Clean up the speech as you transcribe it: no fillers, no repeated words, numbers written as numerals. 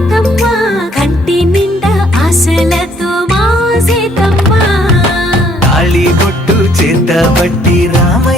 సీతమ్మ కంటి నిండా ఆశలతో మా సీతమ్మ తాళి బొట్టు చేత బట్టి రామయ్య